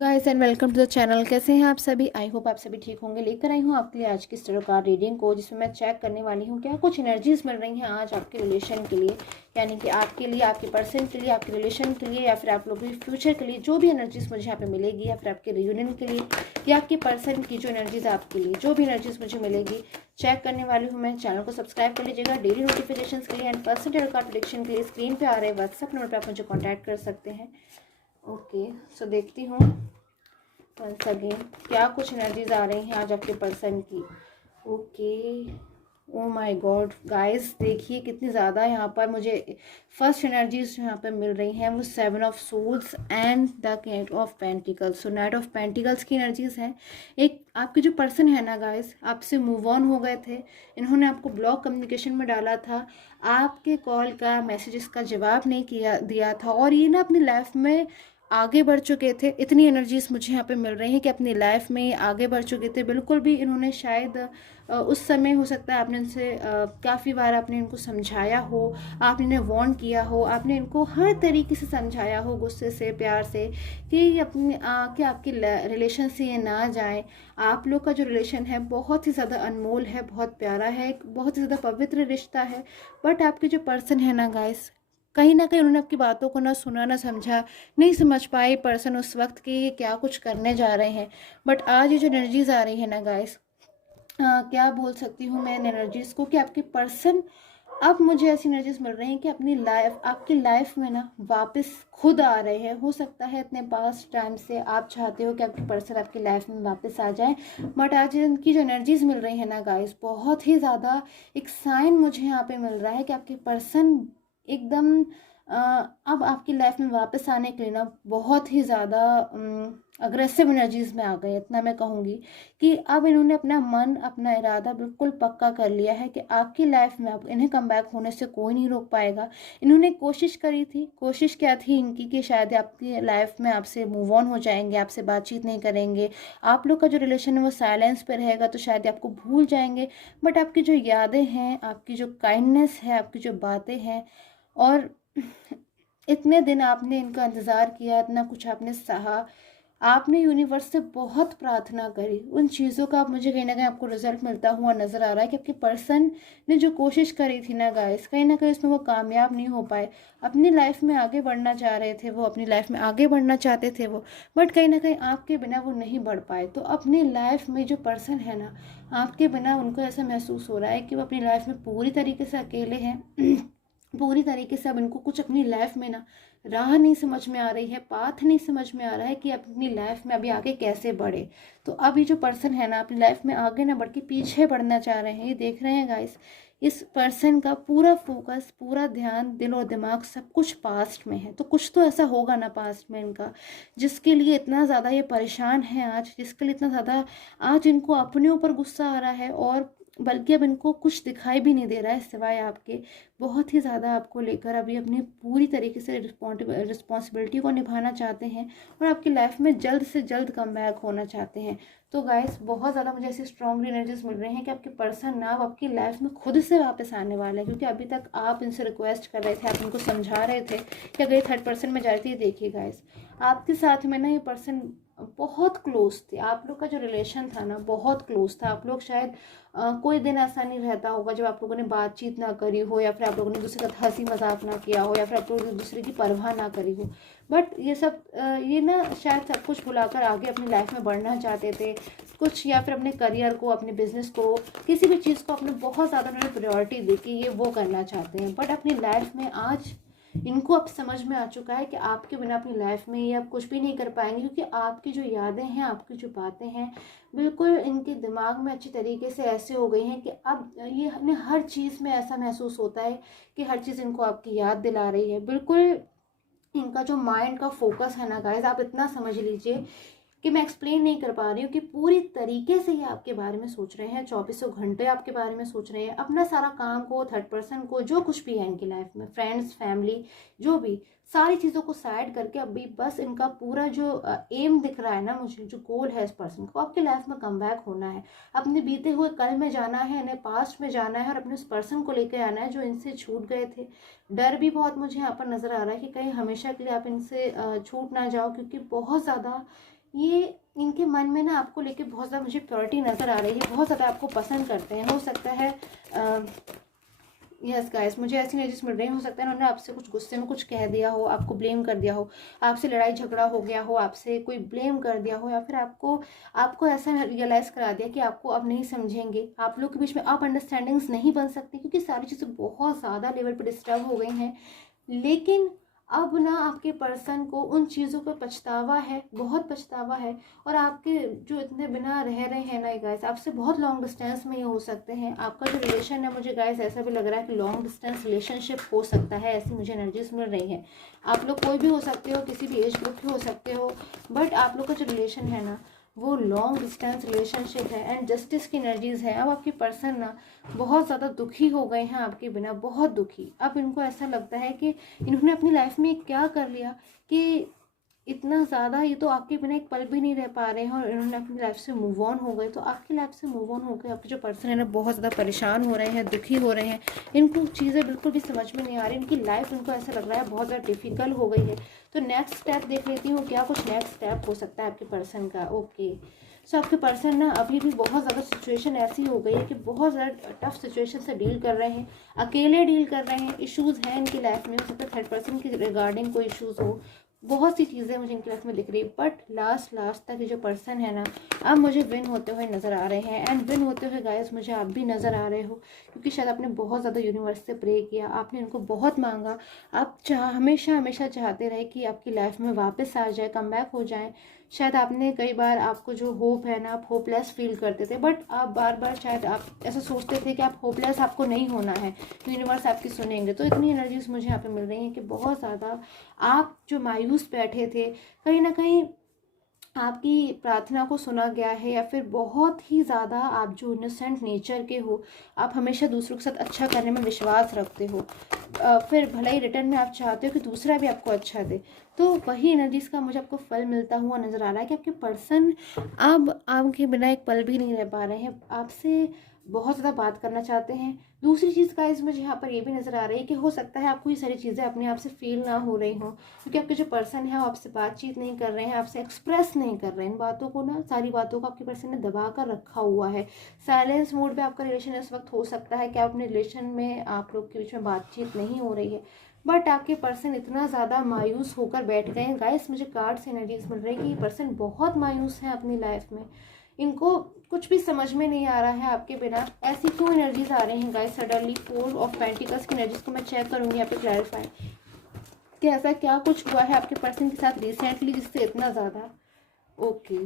Guys and welcome to the channel. कैसे हैं आप सभी? आई होप आप सभी ठीक होंगे। लेकर आई हूँ आपके लिए आज की स्टार कार्ड रीडिंग को, जिसमें मैं चेक करने वाली हूँ क्या कुछ एनर्जीज मिल रही हैं आज आपके रिलेशन के लिए, यानी कि आपके लिए, आपके पर्सन के लिए, आपके रिलेशन के लिए, या फिर आप लोगों के फ्यूचर के लिए। जो भी एनर्जीज मुझे यहाँ पे मिलेगी, या फिर आपके रियूनियन के लिए, या आपके पर्सन की जो एनर्जीज आपके लिए, जो भी एनर्जीज मुझे मिलेगी चेक करने वाली हूँ मैं। चैनल को सब्सक्राइब कर लीजिएगा डेली नोटिफिकेशन के लिए। एंड पर्सन टारot कार्ड प्रेडिक्शन के लिए स्क्रीन पे आ रहे व्हाट्सएप नंबर पर आप मुझे कॉन्टैक्ट कर सकते हैं। ओके, सो देखती हूँ वंस अगेन क्या कुछ एनर्जीज आ रही हैं आज आपके पर्सन की। Okay, oh my God guys, देखिए कितनी ज़्यादा यहाँ पर मुझे फर्स्ट एनर्जीज यहाँ पर मिल रही हैं वो 7 of souls and the knight of pentacles. So knight of pentacles की एनर्जीज हैं। एक आपके जो पर्सन है ना गाइस, आपसे मूव ऑन हो गए थे, इन्होंने आपको ब्लॉक कम्युनिकेशन में डाला था, आपके कॉल का मैसेजेस का जवाब नहीं किया दिया था, और ये ना अपनी लाइफ में आगे बढ़ चुके थे। इतनी एनर्जीज मुझे यहाँ पे मिल रही हैं कि अपनी लाइफ में आगे बढ़ चुके थे। बिल्कुल भी इन्होंने शायद उस समय हो सकता है आपने इनसे काफ़ी बार आपने इनको समझाया हो, आपने इन्हें वार्न किया हो, आपने इनको हर तरीके से समझाया हो, गुस्से से, प्यार से, कि अपनी कि आपकी रिलेशन से ये ना जाए। आप लोग का जो रिलेशन है बहुत ही ज़्यादा अनमोल है, बहुत प्यारा है, एक बहुत ही ज़्यादा पवित्र रिश्ता है। बट आपके जो पर्सन है ना गाइस, कहीं ना कहीं उन्होंने आपकी बातों को ना सुना, ना समझा, नहीं समझ पाए पर्सन उस वक्त कि ये क्या कुछ करने जा रहे हैं। बट आज ये जो एनर्जीज आ रही है ना गाइस, क्या बोल सकती हूँ मैं इन एनर्जीज को, कि आपके पर्सन, अब मुझे ऐसी एनर्जीज मिल रही हैं कि अपनी लाइफ, आपकी लाइफ में ना वापस खुद आ रहे हैं। हो सकता है इतने पास टाइम से आप चाहते हो कि आपके पर्सन आपकी लाइफ में वापस आ जाए, बट आज इनकी जो एनर्जीज मिल रही है ना गाइस, बहुत ही ज़्यादा एक साइन मुझे यहाँ पे मिल रहा है कि आपके पर्सन एकदम अब आपकी लाइफ में वापस आने के लिए ना बहुत ही ज़्यादा अग्रेसिव एनर्जीज में आ गए। इतना मैं कहूँगी कि अब इन्होंने अपना मन, अपना इरादा बिल्कुल पक्का कर लिया है कि आपकी लाइफ में अब इन्हें कम बैक होने से कोई नहीं रोक पाएगा। इन्होंने कोशिश करी थी, कोशिश क्या थी इनकी, कि शायद आपकी लाइफ में आपसे मूव ऑन हो जाएंगे, आपसे बातचीत नहीं करेंगे, आप लोग का जो रिलेशन है वो साइलेंस पे रहेगा, तो शायद आपको भूल जाएंगे। बट आपकी जो यादें हैं, आपकी जो काइंडनेस है, आपकी जो बातें हैं, और इतने दिन आपने इनका इंतज़ार किया, इतना कुछ आपने सहा, आपने यूनिवर्स से बहुत प्रार्थना करी, उन चीज़ों का अब मुझे कहीं ना कहीं आपको रिजल्ट मिलता हुआ नज़र आ रहा है कि आपके पर्सन ने जो कोशिश करी थी ना गाइस, कहीं ना कहीं उसमें वो कामयाब नहीं हो पाए। अपनी लाइफ में आगे बढ़ना चाह रहे थे वो, अपनी लाइफ में आगे बढ़ना चाहते थे वो, बट कहीं ना कहीं आपके बिना वो नहीं बढ़ पाए। तो अपनी लाइफ में जो पर्सन है ना, आपके बिना उनको ऐसा महसूस हो रहा है कि वो अपनी लाइफ में पूरी तरीके से अकेले हैं। पूरी तरीके से अब इनको कुछ अपनी लाइफ में ना राह नहीं समझ में आ रही है, पाथ नहीं समझ में आ रहा है कि अपनी लाइफ में अभी आगे कैसे बढ़े। तो अब ये जो पर्सन है ना, अपनी लाइफ में आगे ना बढ़ के पीछे बढ़ना चाह रहे हैं। ये देख रहे हैं गाइस, इस पर्सन का पूरा फोकस, पूरा ध्यान, दिल और दिमाग सब कुछ पास्ट में है। तो कुछ तो ऐसा होगा ना पास्ट में इनका, जिसके लिए इतना ज़्यादा ये परेशान है आज, जिसके लिए इतना ज़्यादा आज इनको अपने ऊपर गुस्सा आ रहा है, और बल्कि अब इनको कुछ दिखाई भी नहीं दे रहा है सिवाय आपके। बहुत ही ज़्यादा आपको लेकर अभी अपनी पूरी तरीके से रिस्पॉन्सिबिलिटी को निभाना चाहते हैं, और आपकी लाइफ में जल्द से जल्द कम बैक होना चाहते हैं। तो गाइस, बहुत ज़्यादा मुझे ऐसी स्ट्रॉन्ग एनर्जीज मिल रही हैं कि आपके पर्सन ना अब आपकी लाइफ में खुद से वापस आने वाले हैं, क्योंकि अभी तक आप इनसे रिक्वेस्ट कर रहे थे, आप इनको समझा रहे थे कि अगर ये थर्ड पर्सन में जा रही थी। देखिए गाइस, आपके साथ में ना ये पर्सन बहुत क्लोज थे, आप लोग का जो रिलेशन था ना बहुत क्लोज था। आप लोग शायद कोई दिन ऐसा नहीं रहता होगा जब आप लोगों ने बातचीत ना करी हो, या फिर आप लोगों ने दूसरे के साथ हंसी मजाक ना किया हो, या फिर आप लोगों ने दूसरे की परवाह ना करी हो। बट ये सब ये ना शायद सब कुछ भुलाकर आगे अपनी लाइफ में बढ़ना चाहते थे कुछ, या फिर अपने करियर को, अपने बिजनेस को, किसी भी चीज़ को अपने बहुत ज़्यादा उन्होंने प्रायोरिटी दी कि ये वो करना चाहते हैं। बट अपनी लाइफ में आज इनको अब समझ में आ चुका है कि आपके बिना अपनी लाइफ में ये अब कुछ भी नहीं कर पाएंगे, क्योंकि आपकी जो यादें हैं, आपकी जो बातें हैं, बिल्कुल इनके दिमाग में अच्छी तरीके से ऐसे हो गई हैं कि अब ये हमें हर चीज़ में ऐसा महसूस होता है कि हर चीज़ इनको आपकी याद दिला रही है। बिल्कुल इनका जो माइंड का फोकस है ना गाइस, आप इतना समझ लीजिए कि मैं एक्सप्लेन नहीं कर पा रही हूँ, कि पूरी तरीके से ये आपके बारे में सोच रहे हैं, चौबीसों घंटे आपके बारे में सोच रहे हैं, अपना सारा काम को, थर्ड पर्सन को, जो कुछ भी है इनकी लाइफ में, फ्रेंड्स, फैमिली, जो भी सारी चीज़ों को साइड करके अभी बस इनका पूरा जो एम दिख रहा है ना मुझे, जो गोल है इस पर्सन को, आपकी लाइफ में कम बैक होना है, अपने बीते हुए कल में जाना है, इन्हें पास्ट में जाना है, और अपने उस पर्सन को लेकर आना है जो इनसे छूट गए थे। डर भी बहुत मुझे यहाँ पर नज़र आ रहा है कि कहीं हमेशा के लिए आप इनसे छूट ना जाओ, क्योंकि बहुत ज़्यादा ये इनके मन में ना आपको लेके बहुत ज़्यादा मुझे प्योरिटी नज़र आ रही है, बहुत ज़्यादा आपको पसंद करते हैं। हो सकता है यस गाइस, मुझे ऐसी एनर्जीज मिल रही है, हो सकता है उन्होंने आपसे कुछ गुस्से में कुछ कह दिया हो, आपको ब्लेम कर दिया हो, आपसे लड़ाई झगड़ा हो गया हो, आपसे कोई ब्लेम कर दिया हो, या फिर आपको आपको ऐसा रियलाइज़ करा दिया कि आपको अब नहीं समझेंगे, आप लोग के बीच में अब अंडरस्टैंडिंग्स नहीं बन सकती, क्योंकि सारी चीज़ें बहुत ज़्यादा लेवल पर डिस्टर्ब हो गई हैं। लेकिन अब ना आपके पर्सन को उन चीज़ों का पछतावा है, बहुत पछतावा है। और आपके जो इतने बिना रह रहे हैं ना गाइस, आपसे बहुत लॉन्ग डिस्टेंस में ये हो सकते हैं। आपका जो रिलेशन है, मुझे गाइस ऐसा भी लग रहा है कि लॉन्ग डिस्टेंस रिलेशनशिप हो सकता है, ऐसी मुझे एनर्जीज मिल रही है। आप लोग कोई भी हो सकते हो, किसी भी एज ग्रुप के हो सकते हो, बट आप लोग का जो रिलेशन है ना, वो लॉन्ग डिस्टेंस रिलेशनशिप है एंड जस्टिस की एनर्जीज है। अब आपके पर्सन ना बहुत ज़्यादा दुखी हो गए हैं आपके बिना, बहुत दुखी। अब इनको ऐसा लगता है कि इन्होंने अपनी लाइफ में क्या कर लिया कि इतना ज़्यादा ये तो आपके बिना एक पल भी नहीं रह पा रहे हैं, और इन्होंने अपनी लाइफ से मूव ऑन हो गए। तो आपकी लाइफ से मूव ऑन हो गए, आपके जो पर्सन है ना बहुत ज़्यादा परेशान हो रहे हैं, दुखी हो रहे हैं। इनको चीज़ें बिल्कुल भी समझ में नहीं आ रही, इनकी लाइफ इनको ऐसा लग रहा है बहुत ज़्यादा डिफिकल्ट हो गई है। तो नेक्स्ट स्टेप देख लेती हूँ, क्या कुछ नेक्स्ट स्टेप हो सकता है आपके पर्सन का। ओके, सो आपके पर्सन ना अभी भी बहुत ज़्यादा सिचुएशन ऐसी हो गई है कि बहुत ज़्यादा टफ सिचुएशन से डील कर रहे हैं, अकेले डील कर रहे हैं। इश्यूज़ हैं इनकी लाइफ में, हो सकता है थर्ड पर्सन के रिगार्डिंग कोई इश्यूज़ हो, बहुत सी चीज़ें मुझे इनकी लाइफ में दिख रही है। बट लास्ट तक ये जो पर्सन है ना, अब मुझे विन होते हुए नज़र आ रहे हैं। एंड विन होते हुए गाइस मुझे आप भी नज़र आ रहे हो, क्योंकि शायद आपने बहुत ज़्यादा यूनिवर्स से प्रे किया, आपने इनको बहुत मांगा। आप हमेशा हमेशा चाहते रहे कि आपकी लाइफ में वापस आ जाए, कम बैक हो जाए। शायद आपने कई बार, आपको जो होप है ना, आप होपलेस फील करते थे, बट आप बार बार शायद आप ऐसा सोचते थे कि आप होपलेस, आपको नहीं होना है, यूनिवर्स आपकी सुनेंगे। तो इतनी एनर्जीज मुझे यहाँ पे मिल रही हैं कि बहुत ज़्यादा आप जो मायूस बैठे थे, कहीं ना कहीं आपकी प्रार्थना को सुना गया है, या फिर बहुत ही ज़्यादा आप जो इनोसेंट नेचर के हो, आप हमेशा दूसरों के साथ अच्छा करने में विश्वास रखते हो, फिर भले ही रिटर्न में आप चाहते हो कि दूसरा भी आपको अच्छा दे। तो वही एनर्जीज का मुझे आपको फल मिलता हुआ नज़र आ रहा है कि आपके पर्सन अब आपके बिना एक पल भी नहीं रह पा रहे हैं, आपसे बहुत ज़्यादा बात करना चाहते हैं। दूसरी चीज़ का इस मुझे यहाँ पर ये भी नज़र आ रही है कि हो सकता है आपको ये सारी चीज़ें अपने आप से फील ना हो रही हों, क्योंकि आपके जो पर्सन है वो आपसे बातचीत नहीं कर रहे हैं, आपसे एक्सप्रेस नहीं कर रहे हैं इन बातों को ना, सारी बातों को आपके पर्सन ने दबा कर रखा हुआ है। साइलेंस मोड पे आपका रिलेशन इस वक्त हो सकता है कि आप अपने रिलेशन में, आप लोग के बीच में बातचीत नहीं हो रही है, बट आपके पर्सन इतना ज़्यादा मायूस होकर बैठ गए हैं। गाइस मुझे कार्ड से एनर्जीज मिल रही है कि ये पर्सन बहुत मायूस है अपनी लाइफ में, इनको कुछ भी समझ में नहीं आ रहा है आपके बिना। ऐसी क्यों एनर्जीज आ रही हैं गाइस सडनली? 4 ऑफ पेंटिकल्स की एनर्जीज को मैं चेक करूंगी यहाँ पे, क्लैरिफाई कि ऐसा क्या कुछ हुआ है आपके पर्सन के साथ रिसेंटली जिससे इतना ज़्यादा। ओके,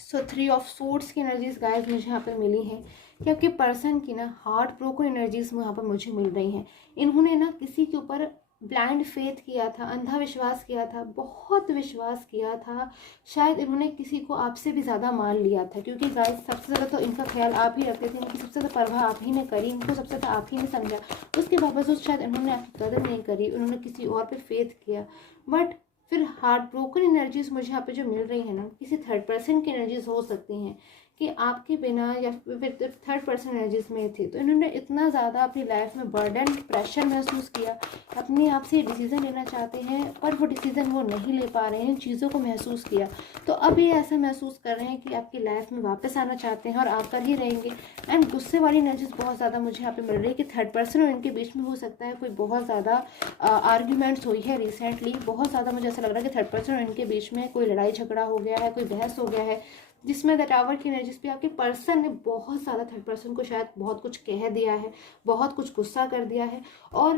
सो 3 ऑफ सोर्ड्स की एनर्जीज गाइस मुझे यहाँ पर मिली हैं कि आपके पर्सन की ना हार्ट ब्रोकन एनर्जीज यहाँ पर मुझे मिल रही हैं। इन्होंने ना किसी के ऊपर ब्लाइंड फेथ किया था, अंधा विश्वास किया था, बहुत विश्वास किया था। शायद इन्होंने किसी को आपसे भी ज़्यादा मान लिया था, क्योंकि गाइस सबसे ज़्यादा तो इनका ख्याल आप ही रखते थे, इनकी सबसे ज़्यादा परवाह आप ही ने करी, इनको सबसे ज़्यादा आप ही ने समझा। उसके बावजूद शायद इन्होंने आपकी कदर नहीं करी, उन्होंने किसी और पे फेथ किया। बट फिर हार्ट ब्रोकन एनर्जीज मुझे यहाँ पे जो मिल रही है ना, किसी थर्ड पर्सन की एनर्जीज हो सकती हैं कि आपके बिना, या फिर थर्ड पर्सन एनर्जीज में थे। तो इन्होंने इतना ज़्यादा अपनी लाइफ में बर्डन, प्रेशर महसूस किया, अपने आप से डिसीज़न लेना चाहते हैं पर वो डिसीज़न वो नहीं ले पा रहे हैं, चीज़ों को महसूस किया। तो अब ये ऐसा महसूस कर रहे हैं कि आपकी लाइफ में वापस आना चाहते हैं और आकर ही रहेंगे। एंड गुस्से वाली एनर्जीज बहुत ज़्यादा मुझे यहाँ पे मिल रही है कि थर्ड पर्सन और इनके बीच में हो सकता है कोई बहुत ज़्यादा आर्ग्यूमेंट्स हुई है रिसेंटली। बहुत ज़्यादा मुझे ऐसा लग रहा है कि थर्ड पर्सन और इनके बीच में कोई लड़ाई झगड़ा हो गया है, कोई बहस हो गया है, जिसमें द टावर की एनर्जीज पे आपके पर्सन ने बहुत ज़्यादा थर्ड पर्सन को शायद बहुत कुछ कह दिया है, बहुत कुछ गुस्सा कर दिया है। और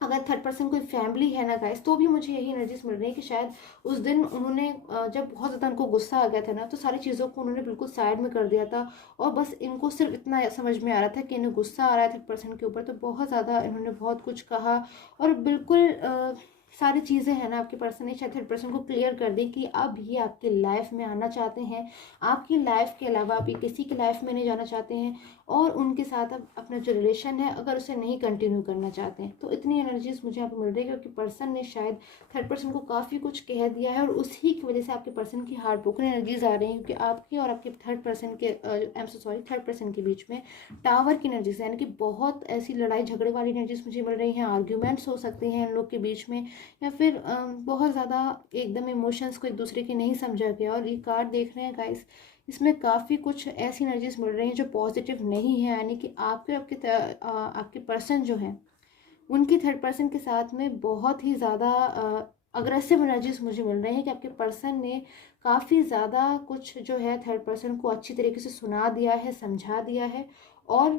अगर थर्ड पर्सन कोई फैमिली है ना गाइस, तो भी मुझे यही एनर्जीज मिल रही है कि शायद उस दिन उन्होंने जब बहुत ज़्यादा उनको गुस्सा आ गया था ना, तो सारी चीज़ों को उन्होंने बिल्कुल साइड में कर दिया था, और बस इनको सिर्फ इतना समझ में आ रहा था कि इन्हें गुस्सा आ रहा है थर्ड पर्सन के ऊपर, तो बहुत ज़्यादा इन्होंने बहुत कुछ कहा। और बिल्कुल सारी चीज़ें हैं ना, आपके पर्सन ने शायद थर्ड पर्सन को क्लियर कर दी कि अब ये आपकी लाइफ में आना चाहते हैं, आपकी लाइफ के अलावा आप ये किसी की लाइफ में नहीं जाना चाहते हैं, और उनके साथ अब अपना जो रिलेशन है अगर उसे नहीं कंटिन्यू करना चाहते हैं। तो इतनी एनर्जीज मुझे यहाँ पे मिल रही है क्योंकि पर्सन ने शायद थर्ड पर्सन को काफ़ी कुछ कह दिया है, और उसी की वजह से आपके पर्सन की हार्ट ब्रोकन एनर्जीज आ रही हैं, क्योंकि आपकी और आपके थर्ड पर्सन के I am so sorry third person के बीच में टावर की एनर्जीज, यानी कि बहुत ऐसी लड़ाई झगड़े वाली एनर्जीज मुझे मिल रही हैं। आर्ग्यूमेंट्स हो सकते हैं इन लोग के बीच में, या फिर बहुत ज़्यादा एकदम इमोशंस को एक दूसरे के नहीं समझा गया। और ये कार्ड देख रहे हैं गाइस, इसमें काफ़ी कुछ ऐसी एनर्जीज मिल रही हैं जो पॉजिटिव नहीं है, यानी कि आपके पर्सन जो है उनकी थर्ड पर्सन के साथ में बहुत ही ज़्यादा अग्रेसिव एनर्जीज मुझे मिल रही हैं कि आपके पर्सन ने काफ़ी ज़्यादा कुछ जो है थर्ड पर्सन को अच्छी तरीके से सुना दिया है, समझा दिया है। और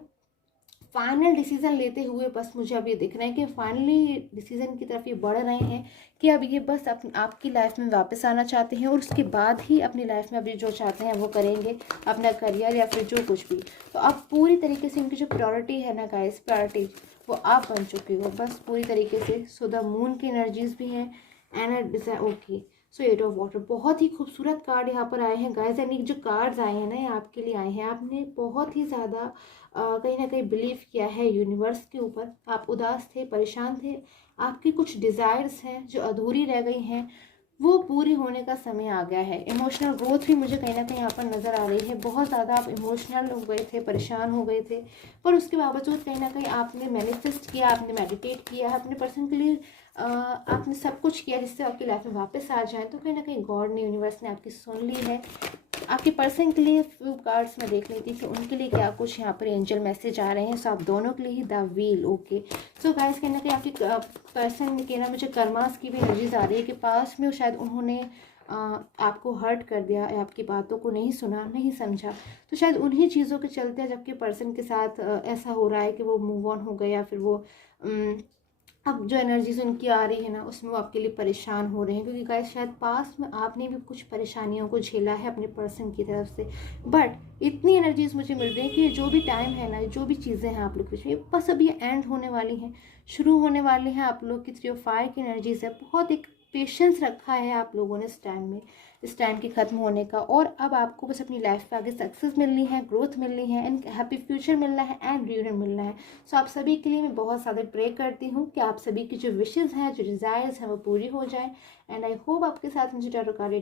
फाइनल डिसीजन लेते हुए बस मुझे अब ये दिख रहा है कि फाइनली डिसीजन की तरफ ये बढ़ रहे हैं कि अब ये बस आपकी लाइफ में वापस आना चाहते हैं, और उसके बाद ही अपनी लाइफ में अभी जो चाहते हैं वो करेंगे, अपना करियर या फिर जो कुछ भी। तो अब पूरी तरीके से इनकी जो प्रायोरिटी है ना गाइस, प्रायोरिटी वो आप बन चुके हो बस पूरी तरीके से। सो द मून की एनर्जीज भी हैं and okay. So 8 of water, बहुत ही खूबसूरत कार्ड यहाँ पर आए हैं गाइस। यानी जो कार्ड्स आए हैं ना, ये आपके लिए आए हैं। आपने बहुत ही ज़्यादा कहीं ना कहीं बिलीव किया है यूनिवर्स के ऊपर। आप उदास थे, परेशान थे, आपकी कुछ डिज़ायर्स हैं जो अधूरी रह गई हैं, वो पूरी होने का समय आ गया है। इमोशनल ग्रोथ भी मुझे कहीं ना कहीं यहाँ पर नज़र आ रही है। बहुत ज़्यादा आप इमोशनल हो गए थे, परेशान हो गए थे, पर उसके बावजूद कहीं ना कहीं आपने मैनिफेस्ट किया, आपने मेडिटेट किया, अपने पर्सन के लिए आपने सब कुछ किया जिससे आपकी लाइफ में वापस आ जाए। तो कहीं ना कहीं गॉड ने, यूनिवर्स ने आपकी सुन ली है। आपके पर्सन के लिए फ्यू कार्ड्स में देख लेती कि उनके लिए क्या कुछ यहाँ पर एंजल मैसेज आ रहे हैं। सो आप दोनों के लिए ही the wheel, okay. So guys कहीं ना कहीं आपके पर्सन के ना मुझे कर्मास की भी एनर्जीज आ रही है कि पास में शायद उन्होंने आपको हर्ट कर दिया, आपकी बातों को नहीं सुना, नहीं समझा। तो शायद उन्हीं चीज़ों के चलते जबकि पर्सन के साथ ऐसा हो रहा है कि वो मूव ऑन हो गए, या फिर वो अब जो एनर्जीज उनकी आ रही है ना उसमें वो आपके लिए परेशान हो रहे हैं। क्योंकि गाइस शायद पास में आपने भी कुछ परेशानियों को झेला है अपने पर्सन की तरफ से। बट इतनी एनर्जीज मुझे मिल रही है कि जो भी टाइम है ना, जो भी चीज़ें हैं आप लोग के बीच में, बस अब ये एंड होने वाली हैं, शुरू होने वाली हैं। आप लोग की 3 ऑफ फायर की एनर्जीज है। बहुत एक पेशेंस रखा है आप लोगों ने इस टाइम में, इस टाइम के ख़त्म होने का। और अब आपको बस अपनी लाइफ पे आगे सक्सेस मिलनी है, ग्रोथ मिलनी है, एंड हैप्पी फ्यूचर मिलना है, एंड रियूनियन मिलना है। सो आप सभी के लिए मैं बहुत ज़्यादा प्रे करती हूँ कि आप सभी की जो विशेज़ हैं, जो डिज़ायर्स हैं, वो पूरी हो जाए। एंड आई होप आपके साथ मुझे टैरो कार्ड